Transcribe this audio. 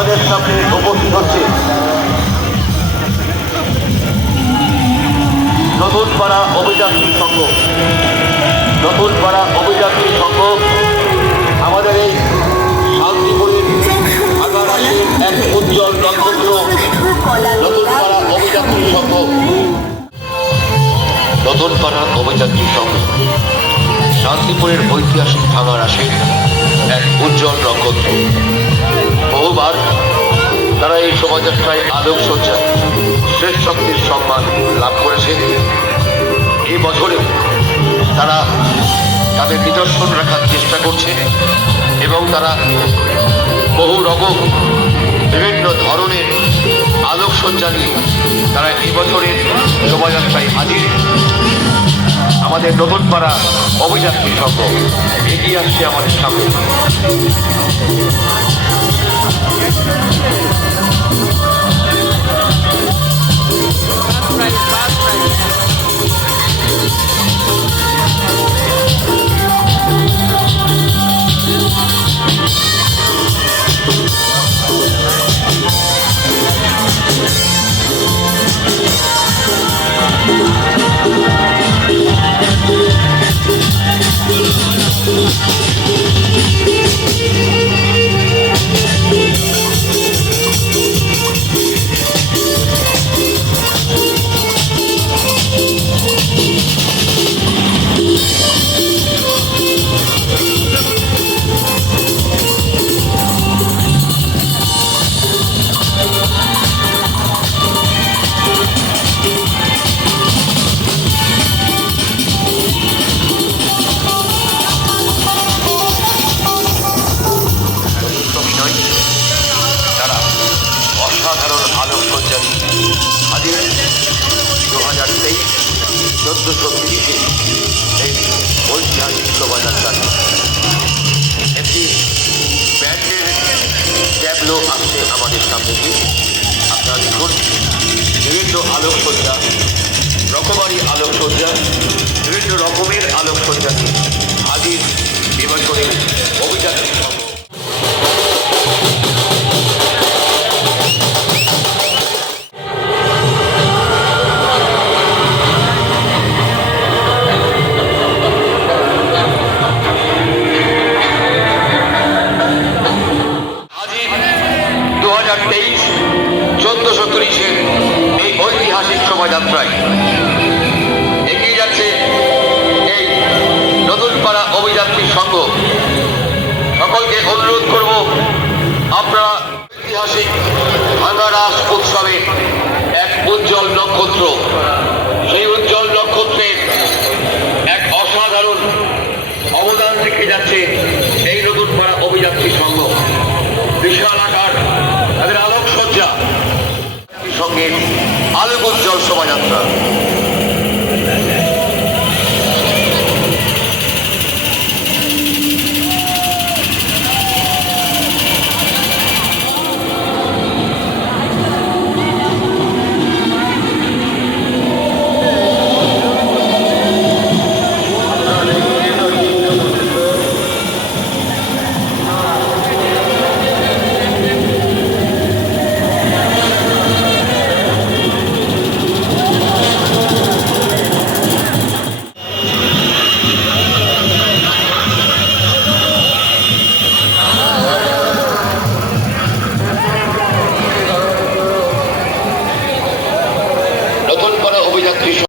আমাদের সামনে উপস্থিত হচ্ছে। নতুন পাড়া অভিযাত্রী সংঘ। নতুন পাড়া অভিযাত্রী সংঘ আমাদের এই শান্তিপুরের আগারাশির এক উজ্জ্বল নক্ষত্র নতুন পাড়া অভিযাত্রী সংঘ। নতুন পাড়া অভিযাত্রী সংঘ শান্তিপুরের ঐতিহাসিক ভাঙার আসে এক উজ্জ্বল নক্ষত্র শোভাযাত্রায় আলোক সজ্জায় শ্রেষ্ঠ শক্তির সম্মান লাভ করেছে। এই বছরে তারা তাদের নিদর্শন রাখার চেষ্টা করছে এবং তারা বহু রকম বিভিন্ন ধরনের আলোকসজ্জা নিয়ে তারা এই বছরের শোভাযাত্রায় হাজির। আমাদের নতুন পাড়া অভিযাত্রী সংঘ এগিয়ে আসছে আমাদের সামনে। আলোকসজ্জা নিয়ে হাজির দু হাজার তেইশ চোদ্দশো তিরিশে এই ঐতিহাসিক শোভাযাত্রা ট্যাবলো আসছে আমাদের সামনে দিয়ে। আপনারা দেখুন, বিভিন্ন আলোকসজ্জা, রকমারি আলোকসজ্জা, বিভিন্ন রকমের আলোকসজ্জা পাড়া অভিযাত্রী সংঘ। সকলকে অনুরোধ করব, আপনারা ঐতিহাসিক ভাঙারাস উৎসবের এক উজ্জ্বল নক্ষত্র, সেই উজ্জ্বল নক্ষত্রের এক অসাধারণ অবদান রেখে যাচ্ছে এই নতুন পাড়া অভিযাত্রী সংঘ। বিশাল আকার, তাদের আলোকসজ্জা। সঙ্গে আলোক উজ্জ্বল শোভাযাত্রা।